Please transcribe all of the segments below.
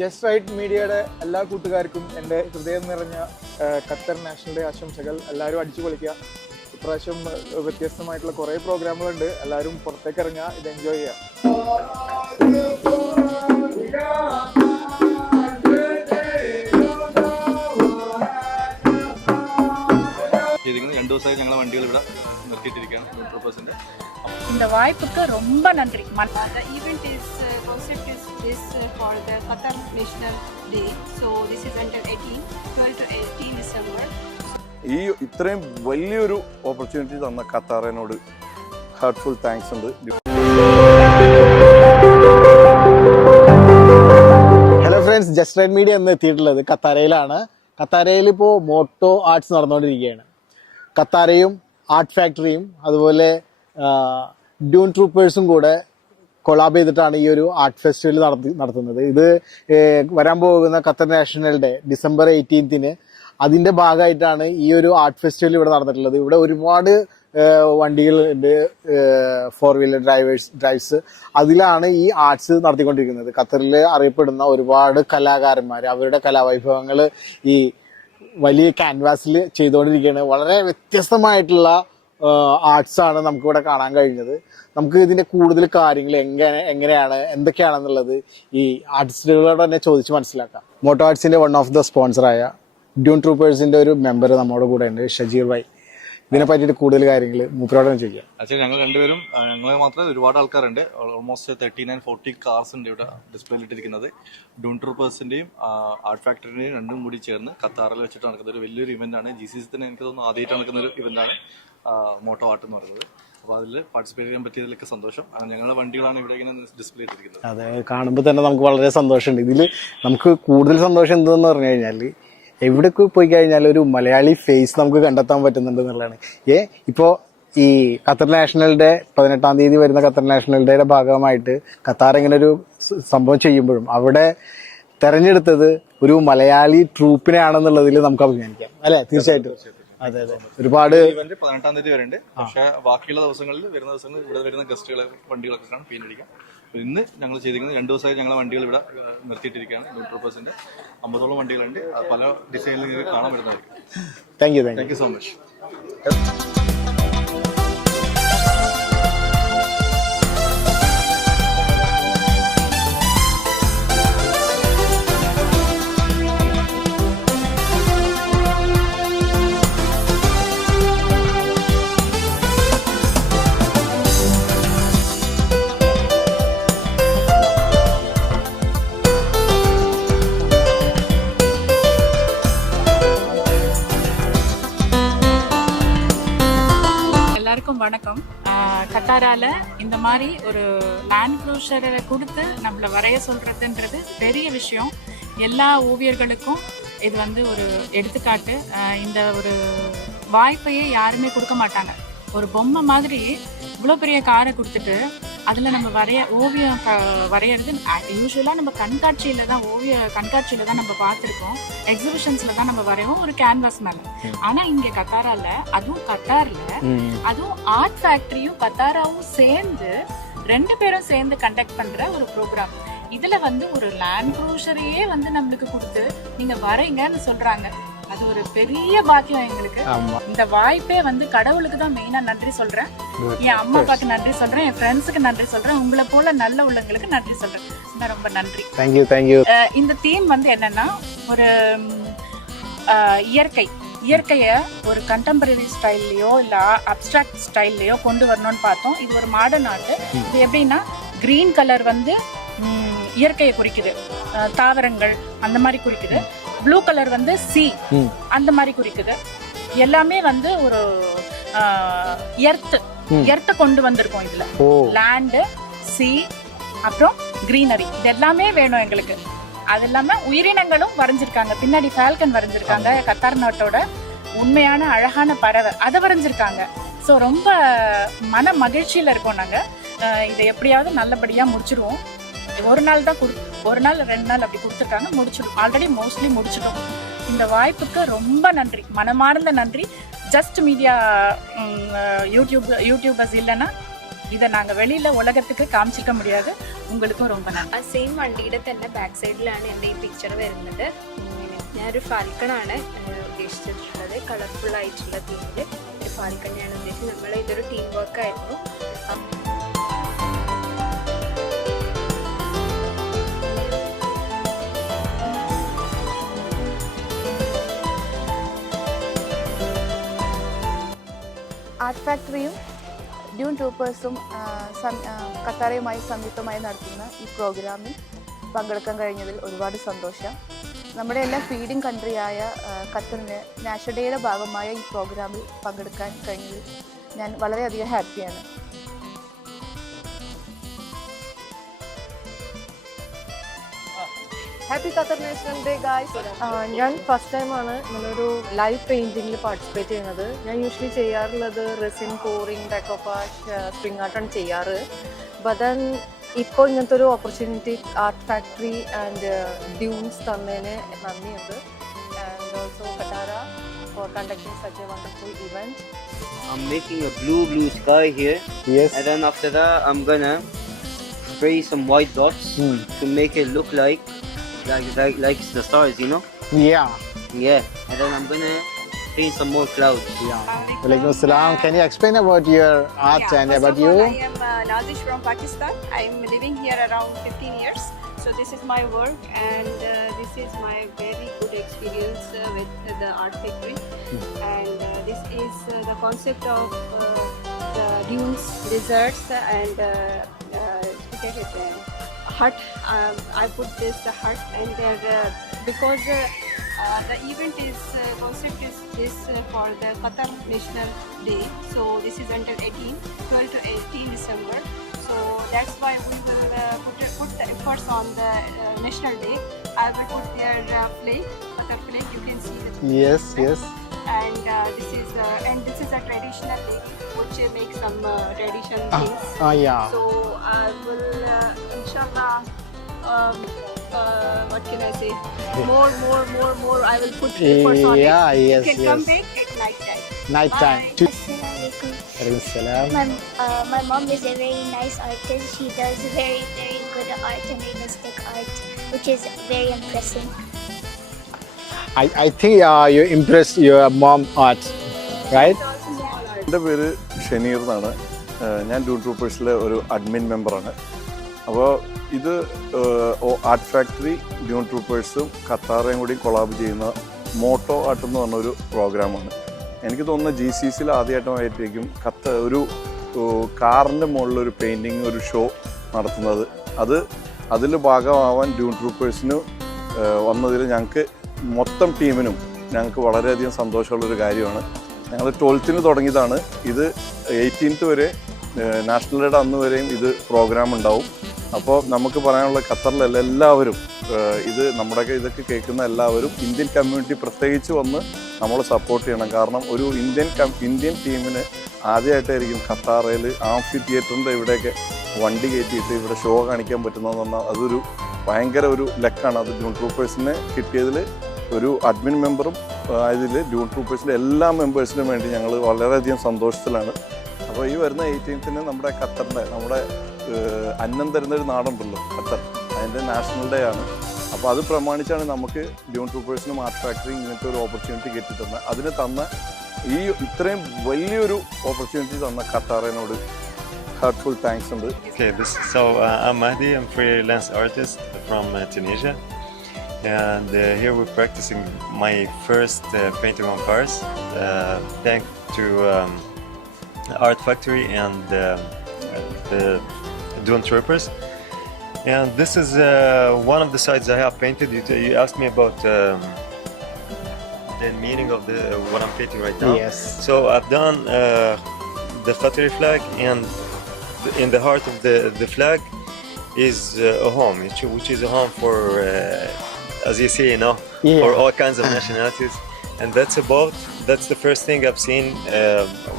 Just right മീഡിയയുടെ എല്ലാ കൂട്ടുകാർക്കും എൻ്റെ ഹൃദയം നിറഞ്ഞ ഖത്തർ നാഷണൽ ഡേ ആശംസകൾ. എല്ലാവരും അടിച്ചു പൊളിക്കുക. ഇപ്രാവശ്യം വ്യത്യസ്തമായിട്ടുള്ള കുറേ പ്രോഗ്രാമുകളുണ്ട്. എല്ലാവരും പുറത്തേക്ക് ഇറങ്ങുക, ഇത് എൻജോയ് ചെയ്യുക. ரெண்டு ദിവസമായി ഞങ്ങളെ വണ്ടികൾ ഇവിടെ നിർത്തിയിട്ടിരിക്കുകയാണ്. இந்த வாய்ப்புக்கு ரொம்ப நன்றி. The event is concept is for the Qatar National Day. So this is until 12 to 18 December. ഈ ഇത്രയും വലിയൊരു ഓപ്പർച്യൂണിറ്റി തന്ന ഖത്താറിനോട് ഹാർട്ട്ഫുൾ താങ്ക്സ് ഉണ്ട്. Hello friends, just right media എന്ന് എത്തിയിട്ടുള്ളത് ഖത്താരയിലാണ്. ഖത്താരയിൽ ഇപ്പോൾ മോട്ടോ ആർട്സ് നടന്നുകൊണ്ടിരിക്കുകയാണ്. ഖത്താരയും ആർട്ട് ഫാക്ടറിയും അതുപോലെ ഡ്യൂൺ ട്രൂപ്പേഴ്സും കൂടെ കൊളാബ് ചെയ്തിട്ടാണ് ഈ ഒരു ആർട്ട് ഫെസ്റ്റിവൽ നടത്തുന്നത്. ഇത് വരാൻ പോകുന്ന ഖത്തർ നാഷണൽ ഡേ ഡിസംബർ 18 അതിൻ്റെ ഭാഗമായിട്ടാണ് ഈ ഒരു ആർട്ട് ഫെസ്റ്റിവൽ ഇവിടെ നടന്നിട്ടുള്ളത്. ഇവിടെ ഒരുപാട് വണ്ടികളുണ്ട്, 4 വീലർ ഡ്രൈവ്സ്. അതിലാണ് ഈ ആർട്സ് നടത്തിക്കൊണ്ടിരിക്കുന്നത്. ഖത്തറിൽ അറിയപ്പെടുന്ന ഒരുപാട് കലാകാരന്മാർ അവരുടെ കലാവൈഭവങ്ങൾ ഈ വലിയ ക്യാൻവാസിൽ ചെയ്തുകൊണ്ടിരിക്കുകയാണ്. വളരെ വ്യത്യസ്തമായിട്ടുള്ള ആർട്സാണ് നമുക്കിവിടെ കാണാൻ കഴിഞ്ഞത്. നമുക്ക് ഇതിൻ്റെ കൂടുതൽ കാര്യങ്ങൾ എങ്ങനെയാണ് എന്തൊക്കെയാണെന്നുള്ളത് ഈ ആർട്ടിസ്റ്റുകളോട് തന്നെ ചോദിച്ച് മനസ്സിലാക്കാം. മോട്ടോ ആർട്സിൻ്റെ വൺ ഓഫ് ദ സ്പോൺസറായ ഡ്യൂൺ ട്രൂപ്പേഴ്സിൻ്റെ ഒരു മെമ്പർ നമ്മുടെ കൂടെ ഉണ്ട്, ഷജീർ ഭായ്. ഇതിനെ പറ്റിയിട്ട് കൂടുതൽ കാര്യങ്ങൾ മൂപ്പരോടെ ചോദിക്കാം. ആക്ച്വലി ഞങ്ങൾ രണ്ടുപേരും ഞങ്ങൾ മാത്രമേ ഒരുപാട് ആൾക്കാരുണ്ട്. ഓൾമോസ്റ്റ് 39-40 കാർസ് ഉണ്ട് ഇവിടെ ഡിസ്പ്ലേയിൽ ഇട്ടിരിക്കുന്നത്. ഡൂൺ ട്രൂപ്പേഴ്സിന്റെയും ആർട്ട് ഫാക്ടറിന്റെയും രണ്ടും കൂടി ചേർന്ന് ഖത്താറിൽ വെച്ചിട്ട് നടക്കുന്ന ഒരു വലിയൊരു ഇവന്റ് ആണ്. GCC തന്നെ എനിക്ക് തോന്നുന്നു ആദ്യമായിട്ട് നടക്കുന്ന ഒരു ഇവന്റ് ആണ് മോട്ടോ ആർട്ട് എന്ന് പറയുന്നത്. അപ്പോൾ അതിൽ പാർട്ടിസിപ്പേറ്റ് ചെയ്യാൻ പറ്റിയതിലൊക്കെ സന്തോഷം. ഞങ്ങളുടെ വണ്ടികളാണ് ഇവിടെ ഇങ്ങനെ ഡിസ്പ്ലേ ചെയ്തിരിക്കുന്നത്. അതെ, കാണുമ്പോൾ തന്നെ നമുക്ക് വളരെ സന്തോഷമുണ്ട്. ഇതിൽ നമുക്ക് കൂടുതൽ സന്തോഷം എന്തെന്ന് പറഞ്ഞു കഴിഞ്ഞാൽ എവിടെയൊക്കെ പോയി കഴിഞ്ഞാൽ ഒരു മലയാളി ഫേസ് നമുക്ക് കണ്ടെത്താൻ പറ്റുന്നുണ്ട് എന്നുള്ളതാണ്. ഇപ്പോൾ ഈ ഖത്തർ നാഷണൽ ഡേ 18-ാം തീയതി വരുന്ന ഖത്തർ നാഷണൽ ഡേയുടെ ഭാഗമായിട്ട് ഖത്താർ ഇങ്ങനെ ഒരു സംഭവം ചെയ്യുമ്പോഴും അവിടെ തെരഞ്ഞെടുത്തത് ഒരു മലയാളി ട്രൂപ്പിനെയാണെന്നുള്ളതിൽ നമുക്ക് അഭിമാനിക്കാം, അല്ലെ? തീർച്ചയായിട്ടും. അതെ അതെ, ഒരുപാട് 18-ാം തീയതി വരെ ഉണ്ട്. പക്ഷേ ബാക്കിയുള്ള ദിവസങ്ങളിൽ വരുന്ന ദിവസങ്ങളിൽ ഇവിടെ വരുന്ന ഗസ്റ്റുകളെ വണ്ടികളൊക്കെ പെയിന്റടിക്കാം. ഇന്ന് ഞങ്ങൾ ചെയ്തിരിക്കുന്നത് 2 ദിവസമായി ഞങ്ങളെ വണ്ടികൾ ഇവിടെ നിർത്തിയിട്ടിരിക്കുകയാണ്. ഡൂൺ ട്രൂപ്പേഴ്സിന്റെ 50ഓളം വണ്ടികളുണ്ട്. പല ഡിസൈനിൽ നിങ്ങൾക്ക് കാണാൻ വരുന്നതായിരിക്കും. Thank you so much. எல்லாருக்கும் வணக்கம். கத்தாரால இந்த மாதிரி ஒரு லேண்ட் க்ரூசரை கொடுத்து நம்மளை வரைய சொல்றதுன்றது பெரிய விஷயம். எல்லா ஓவியர்களுக்கும் இது வந்து ஒரு எடுத்துக்காட்டு. இந்த ஒரு வாய்ப்பையே யாருமே கொடுக்க மாட்டாங்க. ஒரு பொம்மை மாதிரி இவ்வளோ பெரிய காரை கொடுத்துட்டு அதில் நம்ம ஓவியம் வரைகிறது யூஸ்வலாக நம்ம கண்காட்சியில் தான் கண்காட்சியில் தான் நம்ம பார்த்துருக்கோம். எக்ஸிபிஷன்ஸில் தான் நம்ம வரைவோம் ஒரு கேன்வாஸ் மேலே. ஆனால் இங்கே கத்தாரால, அதுவும் கத்தாரில், அதுவும் ஆர்ட் ஃபேக்டரியும் கத்தாராவும் சேர்ந்து 2 பேரும் சேர்ந்து கண்டக்ட் பண்ணுற ஒரு ப்ரோக்ராம். இதில் வந்து ஒரு லேண்ட் க்ரூசரையே வந்து நம்மளுக்கு கொடுத்து நீங்கள் வரைங்கன்னு சொல்கிறாங்க. அது ஒரு பெரிய பாக்கியம் எங்களுக்கு. இந்த வாய்ப்பே வந்து கடவுளுக்கு தான் மெயினா நன்றி சொல்றேன். என் அம்மா அப்பாக்கு நன்றி சொல்றேன், என் ஃப்ரெண்ட்ஸுக்கு நன்றி சொல்றேன், உங்களை போல நல்ல உள்ளங்களுக்கு நன்றி சொல்றேன். ரொம்ப நன்றி. தேங்க்யூ. இந்த தீம் வந்து என்னன்னா ஒரு இயற்கையை ஒரு கண்டெம்பரரி ஸ்டைல்லையோ இல்ல அப்டிராக்ட் ஸ்டைல்லையோ கொண்டு வரணும்னு பார்த்தோம். இது ஒரு மாடர்ன் ஆர்ட். இது எப்படின்னா கிரீன் கலர் வந்து இயற்கையை குறிக்குது, தாவரங்கள் அந்த மாதிரி குறிக்குது. ப்ளூ கலர் வந்து சி அந்த மாதிரி குறிக்குது. எல்லாமே வந்து ஒரு எர்த்த கொண்டு வந்திருக்கோம். இதுல லேண்டு, சி, அப்புறம் கிரீனரி, இது எல்லாமே வேணும் எங்களுக்கு. அது இல்லாம உயிரினங்களும் வரைஞ்சிருக்காங்க. பின்னாடி ஃபால்கன் வரைஞ்சிருக்காங்க, கத்தார் நாட்டோட உண்மையான அழகான பறவை, அதை வரைஞ்சிருக்காங்க. ஸோ ரொம்ப மன மகிழ்ச்சியில இருக்கோம் நாங்க. இதை எப்படியாவது நல்லபடியா முடிச்சிருவோம். ஒரு நாள் 2 நாள் அப்படி கொடுத்துருக்காங்க, முடிச்சிடும். ஆல்ரெடி மோஸ்ட்லி முடிச்சிட்டோம். இந்த வாய்ப்புக்கு ரொம்ப நன்றி, மனமார்ந்த நன்றி. ஜஸ்ட் மீடியா யூடியூபர்ஸ் இல்லைன்னா இதை நாங்கள் வெளியில் உலகத்துக்கு காமிச்சிக்க முடியாது. உங்களுக்கும் ரொம்ப நன்றி. ആ സെയിം വണ്ടിയുടെ തന്നെ ബാക്ക് സൈഡിലാണ് എൻ്റെ ഈ പിക്ചർ വരുന്നത്. ഞാനൊരു ഫാൽക്കണാണ് ഉദ്ദേശിച്ചിട്ടുള്ളത്. കളർഫുൾ ആയിട്ടുള്ള തീമിൽ ഒരു ഫാൽക്കണെയാണ് ഉദ്ദേശിച്ചത്. നമ്മൾ ഇതൊരു ടീം വർക്കായിരുന്നു. ആർട്ട് ഫാക്ടറിയും ഡ്യൂൺ ട്രൂപ്പേഴ്സും ഖത്താറയുമായി സംയുക്തമായി നടത്തുന്ന ഈ പ്രോഗ്രാമിൽ പങ്കെടുക്കാൻ കഴിഞ്ഞതിൽ ഒരുപാട് സന്തോഷം. നമ്മുടെ എല്ലാം ഫീഡിംഗ് കൺട്രിയായ ഖത്തറിന് നാഷണൽ ഡേയുടെ ഭാഗമായ ഈ പ്രോഗ്രാമിൽ പങ്കെടുക്കാൻ കഴിഞ്ഞതിൽ ഞാൻ വളരെയധികം ഹാപ്പിയാണ്. Happy Qatar national day guys. ഞാൻ ഫസ്റ്റ് ടൈമാണ് ഇങ്ങനൊരു ലൈവ് പെയിൻറ്റിങ്ങിൽ പാർട്ടിസിപ്പേറ്റ് ചെയ്യുന്നത്. ഞാൻ യൂഷ്വലി ചെയ്യാറുള്ളത് റെസിൻ പോറിങ്, ഡെക്കോപാഷ്, സ്പ്രിംഗ് ആർട്ടാണ് ചെയ്യാറ്. ബട്ട് ഇപ്പോൾ ഇങ്ങനത്തെ ഒരു opportunity art factory and Dunes തന്നതിന് നന്ദിയുണ്ട്. And also Katara for conducting such a wonderful event. I'm making a blue sky here. Yes. And then after that I'm gonna spray some white dots to make it look like it's the stars, you know? Yeah. Yeah. And then I'm gonna paint some more clouds. Yeah. Walaikum Assalam. Can you explain about your art and first about of you? all, I am Nazish from Pakistan. I am living here around 15 years. So this is my work, and this is my very good experience with the art factory. And this is the concept of the dunes, deserts, and hut. I put this hut, and there because the event is concept is this for the Qatar National Day. So this is until 12 to 18 December. So that's why we will put the efforts on the National Day. I will put their flag, Qatar flag. You can see the Yes, flag. yes. And this is a traditional lady which makes some tradition things. Yeah. So I will inshallah. What can I say? More. I will put efforts on it. Yeah, yes, You can come yes. back at night time. Night time. Bye. Assalamualaikum. Walaikum Assalam. My mom is a very nice artist. She does very, very good art and realistic art, which is very impressive. I think you impressed your mom art, right? എൻ്റെ പേര് ഷനീർ എന്നാണ്. ഞാൻ Dune ട്രൂപ്പേഴ്സിലെ ഒരു admin മെമ്പറാണ്. അപ്പോൾ ഇത് art factory, Dune ട്രൂപ്പേഴ്സും ഖത്താറയും കൂടി collab ചെയ്യുന്ന മോട്ടോ ആർട്ട് എന്ന് പറഞ്ഞൊരു പ്രോഗ്രാമാണ്. എനിക്ക് തോന്നുന്ന GCCയിൽ ആദ്യമായിട്ടായിരിക്കും ഒരു കാറിൻ്റെ മുകളിലൊരു പെയിൻറ്റിങ് ഒരു ഷോ നടത്തുന്നത്. അതിൽ ഭാഗമാവാൻ ഡ്യൂൺ ട്രൂപ്പേഴ്സിന് വന്നതിൽ ഞങ്ങൾക്ക് മൊത്തം ടീമിനും ഞങ്ങൾക്ക് വളരെയധികം സന്തോഷമുള്ളൊരു കാര്യമാണ്. ഞങ്ങൾ 12th തുടങ്ങിയതാണ്. ഇത് 18th വരെ നാഷണൽ ഡേയുടെ അന്ന് വരെയും ഇത് പ്രോഗ്രാം ഉണ്ടാവും. അപ്പോൾ നമുക്ക് പറയാനുള്ള ഖത്തറിലുള്ള എല്ലാവരും നമ്മുടെയൊക്കെ ഇതൊക്കെ കേൾക്കുന്ന എല്ലാവരും ഇന്ത്യൻ കമ്മ്യൂണിറ്റി പ്രത്യേകിച്ച് വന്ന് നമ്മളെ സപ്പോർട്ട് ചെയ്യണം. കാരണം ഒരു ഇന്ത്യൻ ടീമിന് ആദ്യമായിട്ടായിരിക്കും ഖത്താറയിൽ ആംഫി തിയേറ്ററിൻ്റെ ഇവിടെയൊക്കെ വണ്ടി കയറ്റിയിട്ട് ഇവിടെ ഷോ കാണിക്കാൻ പറ്റുന്നതെന്ന് പറഞ്ഞാൽ അതൊരു ഭയങ്കര ഒരു ലക്കാണ്. അത് ഡ്യൂൺ ട്രൂപ്പേഴ്സിനെ കിട്ടിയതിൽ ഒരു അഡ്മിൻ മെമ്പറും ഇതിൽ ഡ്യൂൺ ട്രൂപ്പേഴ്സിൻ്റെ എല്ലാ മെമ്പേഴ്സിനും വേണ്ടി ഞങ്ങൾ വളരെയധികം സന്തോഷത്തിലാണ്. അപ്പോൾ ഈ വരുന്ന 18th നമ്മുടെ ഖത്തറിൻ്റെ അന്നം തരുന്നൊരു നാടുണ്ടല്ലോ ഖത്തർ, അതിൻ്റെ നാഷണൽ ഡേ ആണ്. അപ്പോൾ അത് പ്രമാണിച്ചാണ് നമുക്ക് ഡ്യൂൺ ട്രൂപ്പേഴ്സിനും ആർട്ട് ഫാക്ടറി ഇങ്ങനത്തെ ഒരു ഓപ്പർച്യൂണിറ്റി കിട്ടിത്തന്നത്. അതിന് തന്ന ഇത്രയും വലിയൊരു ഓപ്പർച്യൂണിറ്റി തന്ന ഖത്താറിനോട് heartful thanks ഉണ്ട്. Okay, I'm Mahdi. I'm freelance artist from Tunisia, and here we're practicing my first painting on cars, thanks to Art Factory and the Dune Troopers. And this is one of the sides I have painted. You asked me about the meaning of what I'm painting right now. Yes. So I've done the Qatari flag, and in the heart of the flag is a home, which is a home for, as you see, for all kinds of nationalities. And that's the first thing I've seen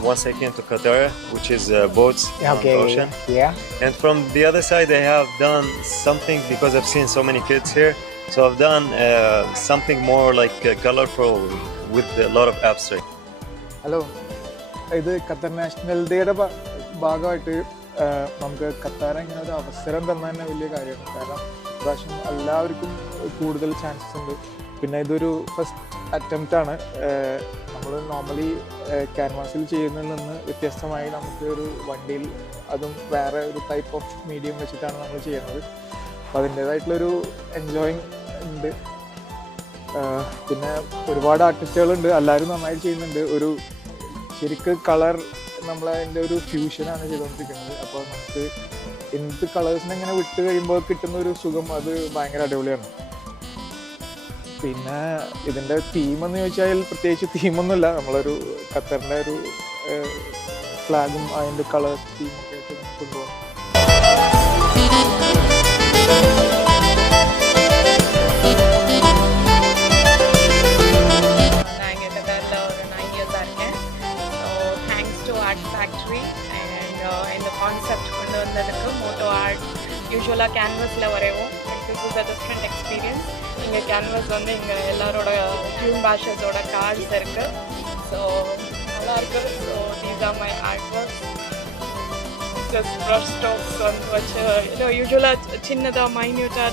once I came to Qatar, which is boats on the ocean. Yeah. And from the other side, I have done something because I've seen so many kids here. So I've done something more like colorful with a lot of abstract. Hello, ഇത് Qatar national ഡേയുടെ ഭാഗമായിട്ട് നമുക്ക് ഖത്താർ ഇങ്ങനെ ഒരു അവസരം തന്ന തന്നെ വലിയ കാര്യമാണ്. കാരണം പ്രാവശ്യം എല്ലാവർക്കും കൂടുതൽ ചാൻസസ് ഉണ്ട്. പിന്നെ ഇതൊരു ഫസ്റ്റ് അറ്റംപ്റ്റ് ആണ്. നമ്മൾ നോർമലി ക്യാൻവാസിൽ ചെയ്യുന്നതിൽ നിന്ന് വ്യത്യസ്തമായി നമുക്ക് ഒരു വണ്ടിയിൽ, അതും വേറെ ഒരു ടൈപ്പ് ഓഫ് മീഡിയം വെച്ചിട്ടാണ് നമ്മൾ ചെയ്യുന്നത്. അപ്പോൾ അതിൻ്റേതായിട്ടുള്ളൊരു എൻജോയിങ് ഉണ്ട്. പിന്നെ ഒരുപാട് ആർട്ടിസ്റ്റുകളുണ്ട്, എല്ലാവരും നന്നായിട്ട് ചെയ്യുന്നുണ്ട്. ഒരു ശരിക്ക് കളർ നമ്മളതിൻ്റെ ഒരു ഫ്യൂഷനാണ് ചെയ്തുകൊണ്ടിരിക്കുന്നത്. അപ്പോൾ നമുക്ക് എന്ത് കളേഴ്സിനെ ഇങ്ങനെ വിട്ട് കഴിയുമ്പോൾ കിട്ടുന്ന ഒരു സുഖം അത് ഭയങ്കര അടിപൊളിയാണ്. പിന്നെ ഇതിൻ്റെ തീമെന്ന് ചോദിച്ചാൽ പ്രത്യേകിച്ച് തീമൊന്നുമില്ല. നമ്മളൊരു ഖത്തറിൻ്റെ ഒരു ഫ്ലാഗും അതിൻ്റെ കളേഴ്സ് തീമൊക്കെ ആയിട്ട് കൊണ്ടുപോകും. இந்த கான்செப்ட் கொண்டு வந்ததுக்கு மோட்டோ ஆர்ட் யூஸ்வலாக கேன்வஸில் வரைவோம். This is a different experience. இங்கே கேன்வஸ் வந்து இங்கே எல்லாரோட டியூன் பேஷஸோட கார்ட்ஸ் இருக்குது. ஸோ நல்லாயிருக்கு. So these are my art works. Plus brush strokes வந்து வச்சு யூஸ்வலாக சின்னதாக மைன்யூட்டாக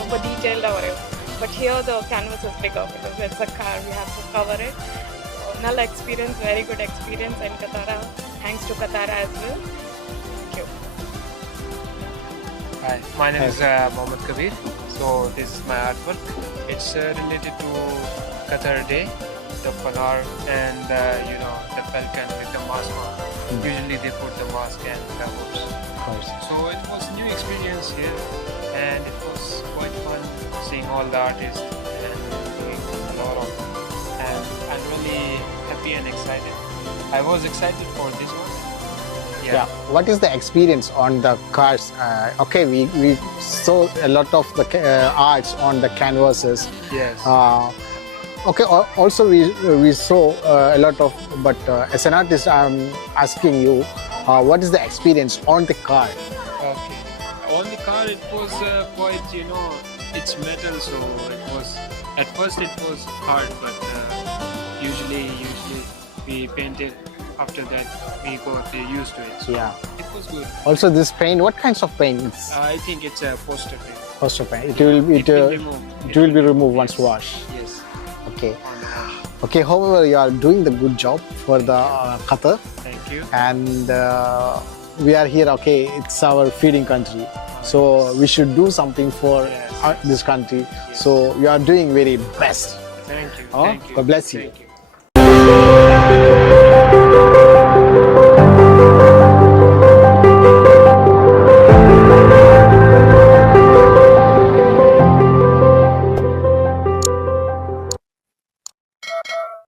ரொம்ப டீட்டெயில்டாக வரைவோம். But here the canvas is bigger because it's a car, we have to cover it. நல்ல experience, very good experience in Katara. Thanks to Katara as well. Thank you. Hi, my name is Mohammad Kabir. So this is my artwork. It's related to Qatar Day, the Fanar and the falcon with the mask on. Usually they put the mask and the horse. So it was new experience here, and it was quite fun seeing all the artists and doing a lot of. And I'm really happy and excited. I was excited for this one. Yeah. What is the experience on the cars? Okay, we saw a lot of the arts on the canvases. Yes. Okay. Also, we saw a lot of. But as an artist, I'm asking you, what is the experience on the car? Okay. On the car, it was quite, it's metal, so it was. At first, it was hard, but usually we paint it. After that, we got used to it. So Yeah. it was good. Also, this paint. What kinds of paint? I think it's a poster paint. Poster paint. It will be removed once washed. Yes. Okay. On the wash. Okay. However, you are doing the good job for the Qatar, Thank you. and we are here. Okay, it's our feeding country, so we should do something for Yes. this country. So you are doing very best. Thank you. Oh, Thank you. God bless you. Thank you.